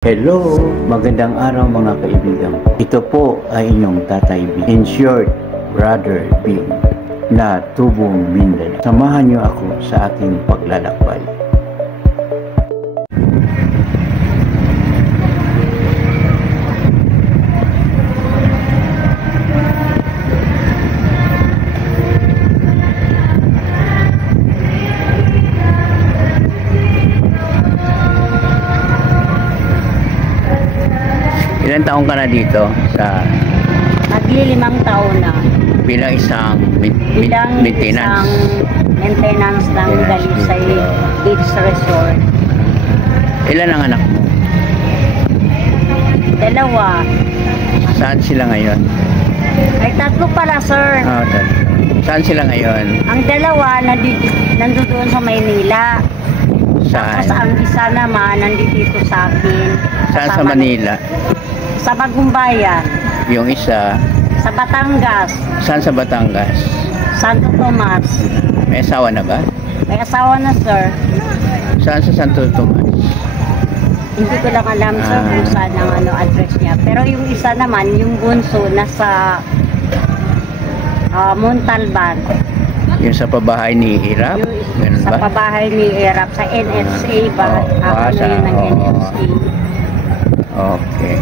Hello! Magandang araw mga kaibigan. Ito po ay inyong Tatay B. In short, Brother B na Tubong Mindanao. Samahan niyo ako sa aking paglalakbay. Ilan taong ka na dito sa Magli-5 taon na. bilang isang Bilang maintenance? isang maintenance ng Dalisay Beach Resort. Ilan ang anak mo? 2. Saan sila ngayon? Ay, 3 pala, sir. Saan sila ngayon? Ang 2, nandoon sa Maynila. Saan? Tapos ang isa naman, nandito sa akin. Saan sa Kasama Manila? Sa Bagumbayan. Yung isa, Sa Batangas. saan sa Batangas? Santo Tomas. May asawa na ba? May asawa na, sir. Saan sa Santo Tomas? Hindi ko lang alam, sir, kung saan ang address niya. Pero yung isa naman, yung bunso, nasa Montalban. Yung sa pabahay ni Irap? Ganun Sa ba? pabahay ni Erap, sa NSA ba? Ano yun ng NSA? Okay.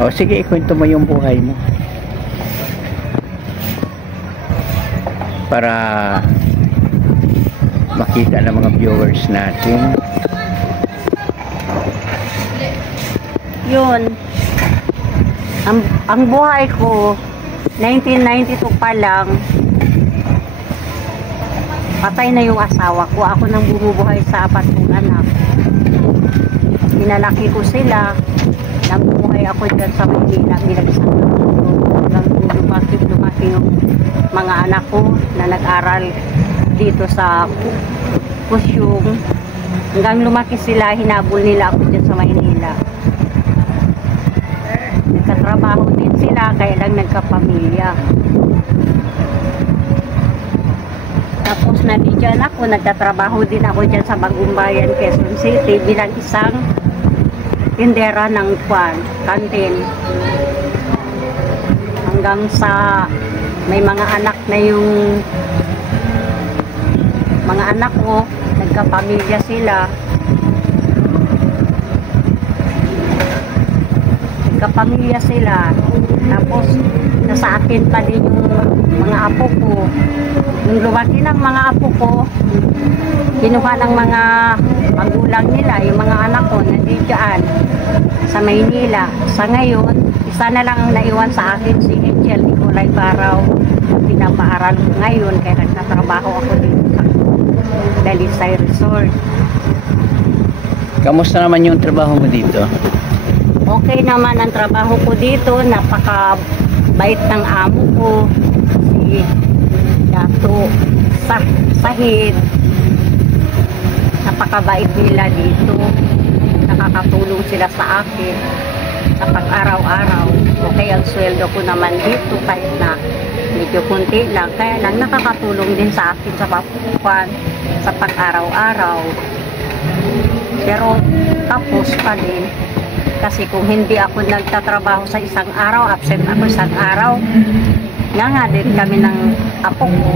O sige, ikwento mo yung buhay mo. Para makita ng mga viewers natin. Yun. Ang buhay ko, 1992 pa lang, patay na yung asawa ko. Ako nang bumubuhay sa 4 kong anak. Pinalaki ko sila. Nabubuhay ako dyan sa Manila bilang isang hanggang lumaki yung mga anak ko na nag-aral dito sa Kusyong. Hanggang lumaki sila, hinabol nila ako dyan sa Manila. Nagkatrabaho din sila, kaya lang nagkapamilya. Tapos nandyan ako, nagtatrabaho din ako dyan sa Bagumbayan, Quezon City bilang isang tindera ng kantin. Hanggang sa may mga anak na yung mga anak ko, nagkapamilya sila. Tapos nasa akin pa din yung mga apo ko. Nung lumaki ng mga apo ko, kinuha ng mga magulang nila, yung mga anak ko nandiyan sa Maynila. Sa ngayon, isa na lang ang naiwan sa akin, si Angel Nicolay Baraw. Pinapaaral ko ngayon, kaya nagtatrabaho ako dito sa Dalisay Resort. Kamusta naman yung trabaho mo dito? Okay naman ang trabaho ko dito, napakabait ng amo ko, si Dato Sahid. Napakabait nila dito, nakakatulong sila sa akin sa pag-araw-araw. Okay, ang sweldo ko naman dito kahit na medyo kunti lang, kaya lang nakakatulong din sa akin sa papukan, sa pag-araw-araw. Pero tapos pa din, kasi kung hindi ako nagtatrabaho sa isang araw, absent ako isang araw, nga din kami ng apo ko.